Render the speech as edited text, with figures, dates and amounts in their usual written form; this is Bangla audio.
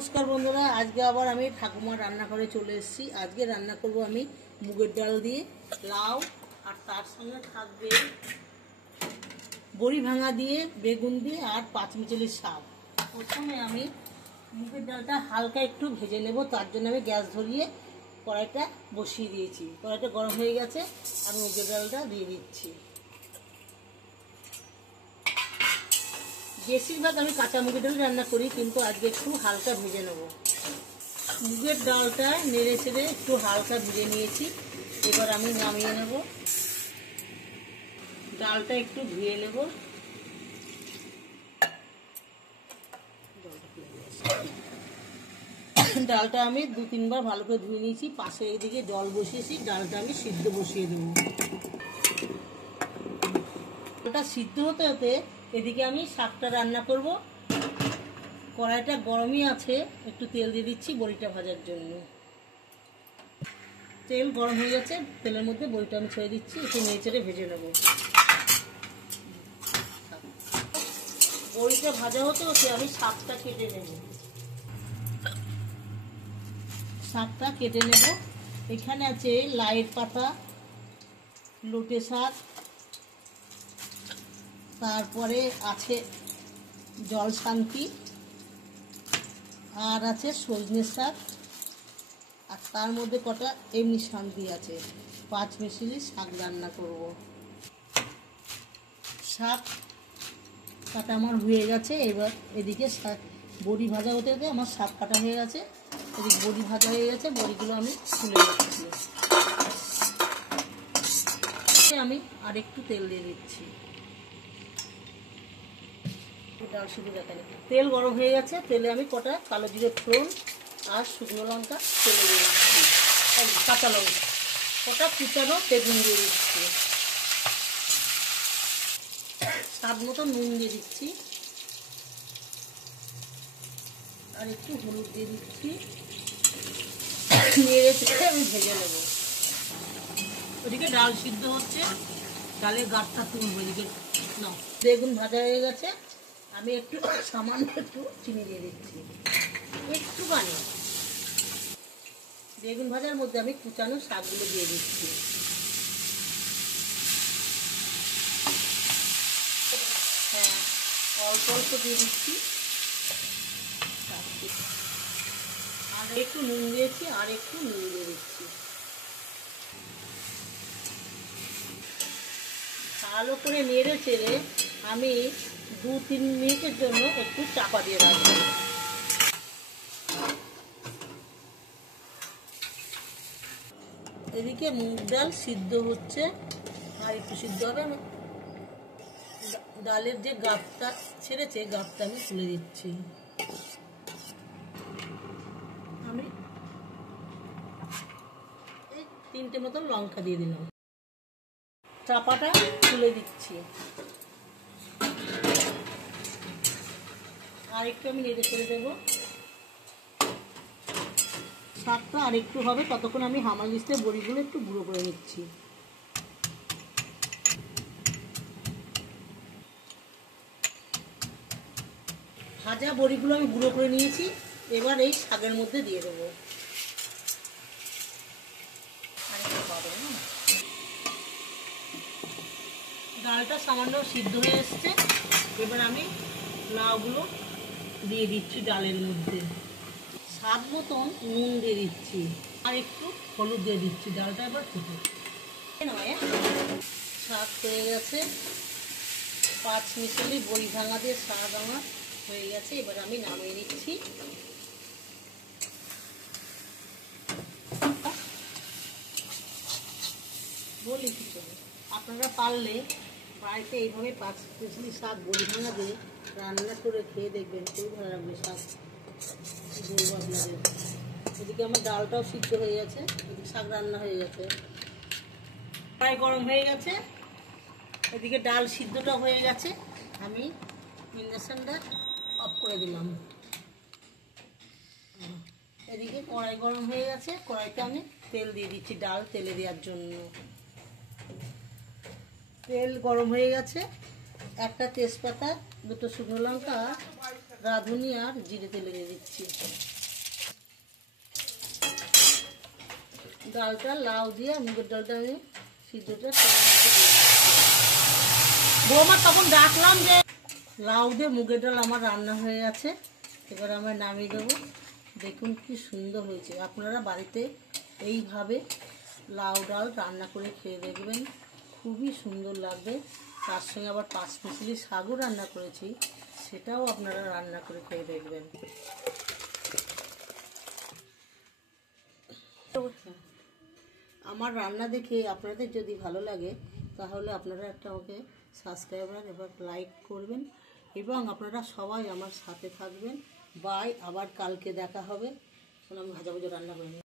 नमस्कार बंधुरा आज के आबार आमी ठाकुमार रान्नाघरे चले एसेछि। आज के रान्ना करब आमी मुगेर डाल दिए लाउ और तार संगे थाकबे बड़ी भांगा दिए बेगुन दिए और पाँचमिचाली शाक। प्रथमे आमी मुगेर डालटा हालका एकटू भेजे नेब। तार जोन्नो आमी ग्यास धरिए कड़ाईटा बसिए दिएछि। कड़ाईटा गरम हये गेछे। आमी मुगेर डालटा दिए दिচ্ছি। बेशिरभाग आमी काँचा मुगेर डाल रान्ना करी किन्तु आज एकटू हालका भेजे नेब। मुगेर डालटा नेड़े चेड़े एकटू हालका भेजे निয়েছি। एबार आमी नामिয়ে नेब। डालटा एकटू धुए नेब। डालटा आमी दो तीन बार भालो करे धुए निয়েছি। पाशे एदिके जल बसिয়েছি। डालटा आमी सिদ্ধ बसिए देব। ওটা সিদ্ধ হতে হতে এদিকে আমি শাকটা রান্না করব। কড়াইটা গরমই আছে, একটু তেল দিয়ে দিচ্ছি বড়িটা ভাজার জন্য। তেল গরম হয়ে গেছে, তেলের মধ্যে বড়িটা আমি ছেড়ে দিচ্ছি। একটু নেড়েচেড়ে ভেজে নেব। বড়িটা ভাজা হতে হতে আমি শাকটা কেটে নেব। শাকটা কেটে নেব। এখানে আছে লাইয়ের পাতা, লোটে শাক, তারপরে আছে জলশান্তি, আর আছে সজনে শাক, আর তার মধ্যে কটা এমনি শান্তি আছে। পাঁচমিশালি শাক রান্না করব। শাক কাটা আমার হয়ে গেছে। এবার এদিকে শাক বড়ি ভাজা হতে হতে আমার শাক কাটা হয়ে গেছে। এদিকে বড়ি ভাজা হয়ে গেছে। বড়িগুলো আমি তুলে রাখছি। আমি আর একটু তেল দিয়ে দিচ্ছি। ডাল সিদ্ধ দেখানি। তেল গরম হয়ে গেছে। তেলে আমি কটা কালো জিরে ফোড়ন আর শুকনো লঙ্কা তেলে দিয়ে দিচ্ছি। কাঁচা লঙ্কা কটা কুচানো বেগুন দিয়ে দিচ্ছি। স্বাদ মতো নুন দিয়ে দিচ্ছি আর একটু হলুদ দিয়ে দিচ্ছি। নেড়ে চেড়ে আমি ভেজে নেব। ওদিকে ডাল সিদ্ধ হচ্ছে, ডালের গাঁটটা তুলবো। এদিকে না, বেগুন ভাজা হয়ে গেছে। আমি একটু সামান্য একটু চিনি দিয়ে দিচ্ছি, একটু পানি। বেগুন ভাজার মধ্যে আমি কুচানো শাকগুলো দিয়ে দিচ্ছি। হ্যাঁ, অল্প অল্প দিয়ে দিচ্ছি। আর একটু নুন দিয়েছি, আর একটু নুন দিয়ে দিচ্ছি। ভালো করে নেড়ে চেড়ে আমি 2-3 মিনিটের জন্য একটু চাপা দিয়ে রাখবো। এদিকে মুগ ডাল সিদ্ধ হচ্ছে, আর একটু সিদ্ধ হবে। আমি ডালের যে গাপটা ছেড়েছে, গাপটা আমি তুলে দিচ্ছি। আমি এই 3টে মতন লঙ্কা দিয়ে দিলাম। চাপাটা তুলে দিচ্ছি। আর একটু আমি নেড়ে ছেড়ে দেবো। শাকটা আর একটু হবে, ততক্ষণ আমি হামানদিস্তে বড়িগুলো একটু গুঁড়ো করে নিচ্ছি। ভাজা বড়িগুলো আমি গুঁড়ো করে নিয়েছি। এবার এই শাকের মধ্যে দিয়ে দেবো। ডালটা সামান্য সিদ্ধ হয়ে এসছে। এবার আমি লাউগুলো দিয়ে দিচ্ছি ডালের মধ্যে। স্বাদ মতন নুন দিয়ে দিচ্ছি আর একটু হলুদ দিয়ে দিচ্ছি। ডালটা এবার ফুটে শাক হয়ে গেছে। পাঁচমিশালি বড়ি ভাঙা দিয়ে শাক আমার হয়ে গেছে। এবার আমি নামিয়ে নিচ্ছি। বলি কিছু আপনারা পারলে বাড়িতে এইভাবে পাঁচমিশালি শাক বড়ি ভাঙা দিয়ে রান্না করে খেয়ে দেখবেন, খুবই ভালো লাগবে। শাক বলবো আপনাদের। এদিকে আমার ডালটাও সিদ্ধ হয়ে গেছে, এদিকে শাক রান্না হয়ে গেছে। প্রায় গরম হয়ে গেছে। এদিকে ডাল সিদ্ধটা হয়ে গেছে। আমি ইন্ডাকশনটা অফ করে দিলাম। এদিকে কড়াই গরম হয়ে গেছে। কড়াইতে আমি তেল দিয়ে দিচ্ছি ডাল তেলে দেওয়ার জন্য। তেল গরম হয়ে গেছে। একটা তেজপাতা, দুটো শুকনো লঙ্কা রাঁধুনি আর জিরে তেলে দিয়ে দিচ্ছি। ডালটা লাউ দিয়ে মুগের ডালটা আমি সিদ্ধটা বৌমা তখন ডাকলাম যে লাউ দিয়ে মুগের ডাল আমার রান্না হয়ে গেছে, এবার আমরা নামিয়ে দেবো। দেখুন কি সুন্দর হয়েছে। আপনারা বাড়িতে এইভাবে লাউ ডাল রান্না করে খেয়ে দেখবেন, খুবই সুন্দর লাগবে। তার সঙ্গে আবার পাঁচমিশালি শাকও রান্না করেছি, সেটাও আপনারা রান্না করে খেয়ে দেখবেন। আমার রান্না দেখে আপনাদের যদি ভালো লাগে তাহলে আপনারা একটা আমাকে সাবস্ক্রাইবার এবার লাইক করবেন এবং আপনারা সবাই আমার সাথে থাকবেন। বাই, আবার কালকে দেখা হবে। আমি ভাজা ভাজা রান্না করে নিই।